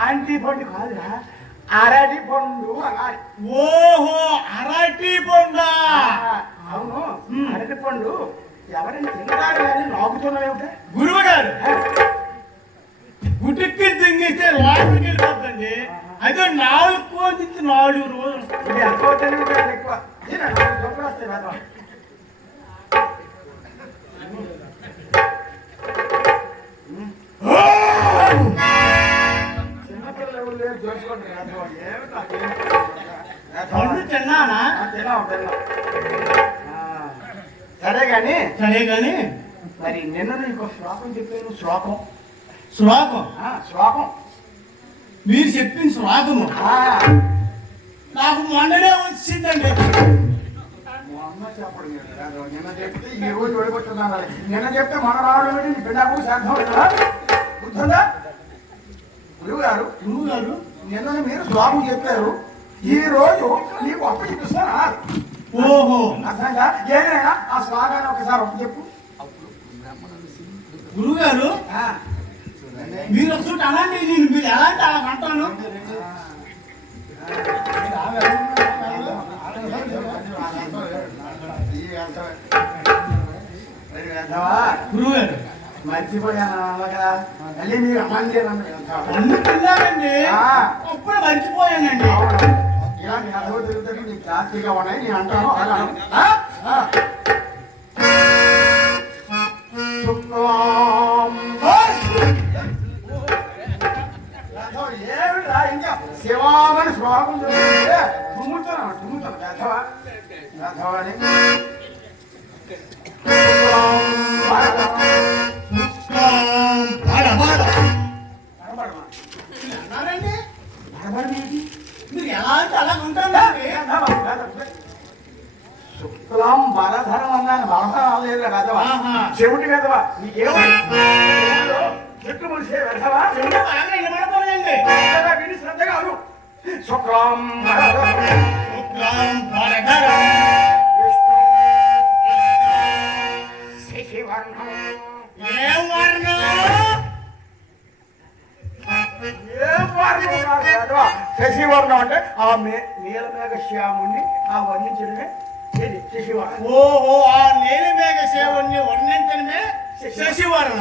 Aunty పండు. కాదురా. అరటి పండు అనాలి. ఓహో అరటి ఆ, అవును. అరటి పండు ఎవరైనా తింటారు కానీ నాకుతున్నాయేమిటే గురువు గారు గుటిక్కి తింగిస్తే లోపలికి వెళ్ళిపోతుంది అదే నాలుగు కోసి నాలుగు రోజులు ఇది ఎక్కువ ఎక్కువ పండు తిన్నానా? సరే కానీ సరే కానీ మరి నిన్న నీకు శ్లోకం చెప్పాను శ్లోకం. శ్లోకం? శ్లోకం. మీరు చెప్పిన శ్లోకము నాకు మొన్ననే వచ్చిందండి. నిన్న చెప్తే ఈ రోజు వెళ్ళిపోతున్నాను నిన్న చెప్తే మన రావడం బిడ్డకు సాధ్యం అవుతుందా గురువు గారు గురువు గారు నిన్న మీరు శ్లోకం చెప్పారు. ఈ రోజు నీకు అప్పు చూపిస్తాను ఓహో. అర్థంగా ఏదైనా ఆ శ్లోకాన్ని ఒకసారి ఒప్పు చెప్పు. గురువు గారు ఆ, మీరు ఒకసారి అలాంటి నేను మీరు ఎలాంటి అలా అంటాను? గురువు గారు మర్చిపోయాను అలాగా మళ్ళీ మీరు అమ్మాయి పండు తిన్నానండి. అప్పుడు మర్చిపోయానండి. ఇలాంటి కథలు తిరుగుతాయి నీకు జాస్తిగా ఉన్నాయి నేను అంటాను. అన్నారండి కనబడమేంటి? మీరు ఎలాంటి అలా ఉంటానండి శుక్లం బలధరం అన్నాను బలధరం లేదు కదవా చెవిటి కదవా నీకేమో చెట్టు ములిసే విని శ్రద్ధగా శుక్లాం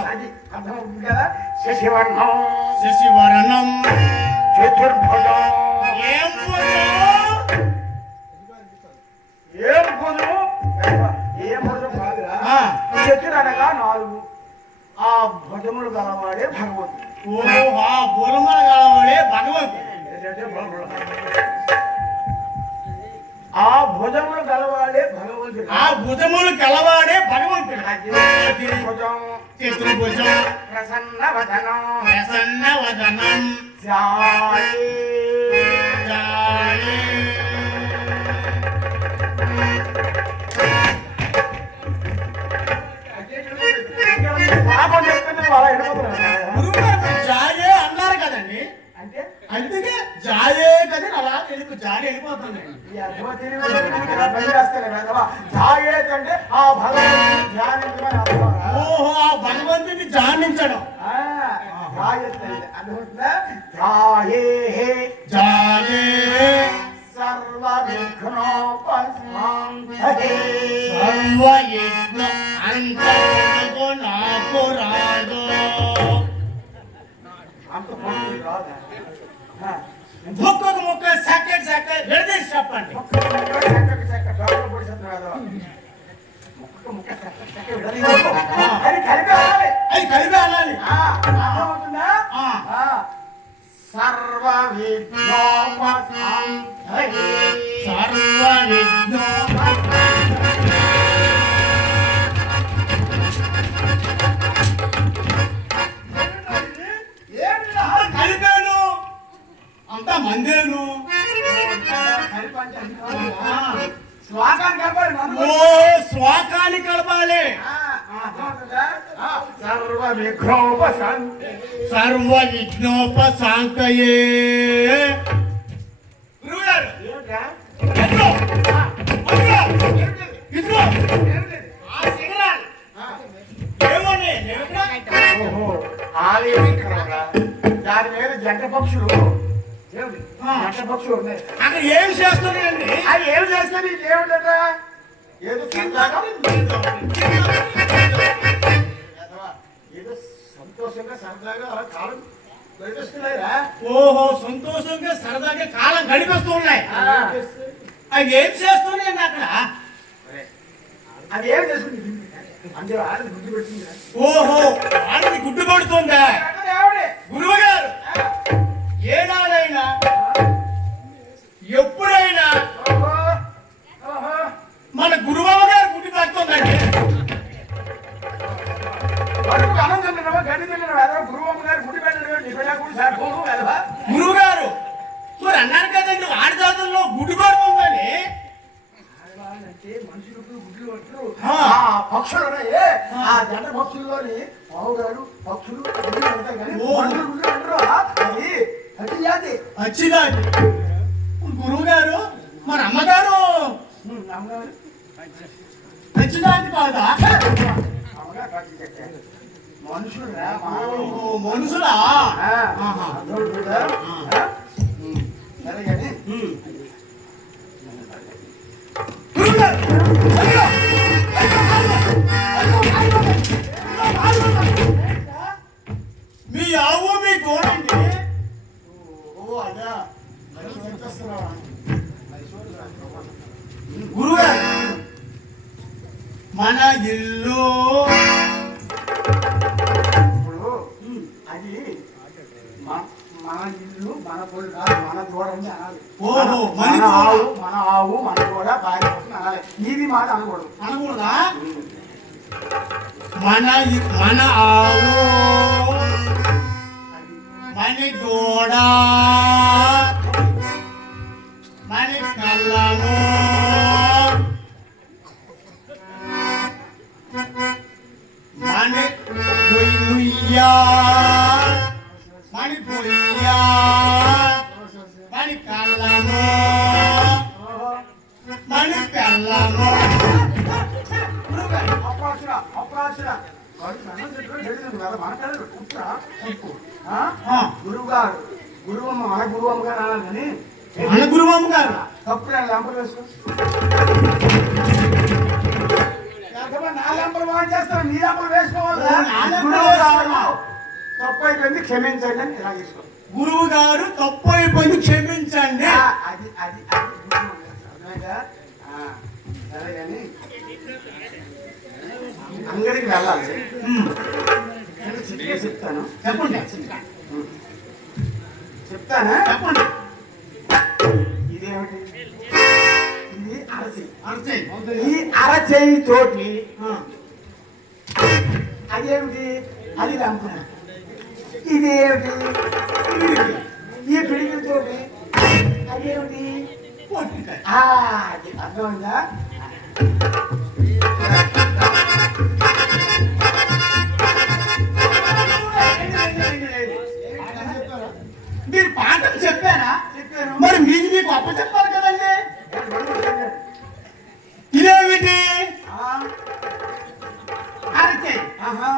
అది అర్థమవుతుంది కదా? శశివర్ణం. శశివర్ణం. చతుర్భుజం. ఏం భుజం ఏం భుజం కాదురా. చతుర్ అనగా నాలుగు. ఆ భుజములు గలవాడే భగవంతుడు. ఓహో ఆ బురమల గలవాడే భగవంతుడు. ఆ భుజములు గలవాడే భగవంతుడు. ఆ భుజములు కలవాడే భగవంతుడు. భుజం చతుర్భుజం జాయే. జాయే. జాయే అన్నారు కదండి. అంటే? అందుకే జాయే అలా వెళ్ళి జాలి. ధ్యాయేత్ అంటే ఆ భగవంతుని. ఓహో ఆ భగవంతుని ధ్యానించడం. సర్వయజ్ఞం అంతకు నాకు రాదు అంత రాదా? ভোকক মোকে সাকে সাকে রেদি সাপানি। విగ్రహంరా. దాని మీద జంట పక్షులు? జంట పక్షులు ఉన్నాయి. అక్కడ ఏం చేస్తున్నాయండి? అది ఏం చేస్తే నీకు ఏమిటట ఏదో ఏదో సంతోషంగా సరదాగా అలా కాలం ఓహో సంతోషంగా సరదాగా కాలం గడిపిస్తూ ఉన్నాయి. ఆ. అవి ఏం చేస్తున్నాయండి అక్కడ? అది ఏం చేస్తుంది ఆడది గుడ్డు ఓహో ఆడది గుడ్డు పడుతుందా? గురువు గారు. అంటే మనుషులకు గుడ్లు పట్టరు ఆ. పక్షులు ఉన్నాయే. ఆ. జంట పక్షుల్లోని పావుగారు పక్షులు గుడ్లు పడతాయి కానీ. మనుషులు గుడ్లు పట్టరు అది జాతి వచ్చిందండి గురువు గారు మరి అమ్మగారు? అమ్మగారు. తెచ్చిదాన్ని కాదా. మనుషులు? మనుషులా సరే కానీ. మీ ఆవు మీ గోడండి. ఓ అదా. గురుగారు మన ఇల్లు. అది మన మన ఇల్లు మన పొలి కాదు మన దూడ అని అనాలి ఓహో, మన మన దూడ. ఆవు మన ఆవు మన దూడ భార్య కోసం అనాలి ఇది మాట అనకూడదు అనకూడదా ఉప్పురా, ఉప్పు. ఆ? ఆ. గురువుగారు గురువమ్మ మన గురువమ్మ గారు అనాలి కానీ మన గురువమ్మ గారు తప్పుడు లంపలు వేసుకో నా లంపలు వాడు చేస్తారు నీ లంపలు వేసుకోవాలి? తప్పు అయిపోయింది క్షమించండి అని ఇలా తీసుకో గురువు గారు తప్పు అయిపోయింది క్షమించండి అది అది అంగడికి వెళ్ళాలి. చెప్తాను. చెప్పండి. చెప్తానా? చెప్పండి. ఇదేమిటి? ఇది అరచి అంతే ఈ అరచేయి తోటి అదేమిటి? అది రంపన ఇదేమిటి? ఈ పిడికిలతోటి అదేమిటి? అది అర్థమైందా మీరు పాఠం చెప్పారా? మరి మీకు మీకు అప్ప చెప్పాలి కదండి. ఇదేమిటి? అరచే ఆహా.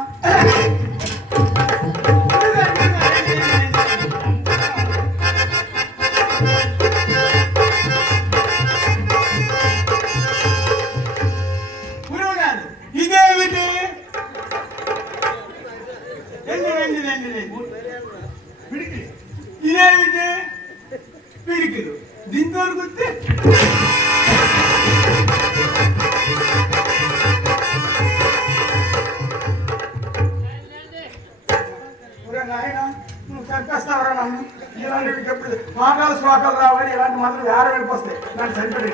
పిడికిలు దీంతో నాయనా, నువ్వు చంపేస్తావురా నన్ను? ఇలాంటివి ఎప్పుడు మాటలు శ్లోకాలు రావాలి ఇలాంటి మాటలు వేరే వెళ్ళిపోస్తాయి నన్ను చంపేది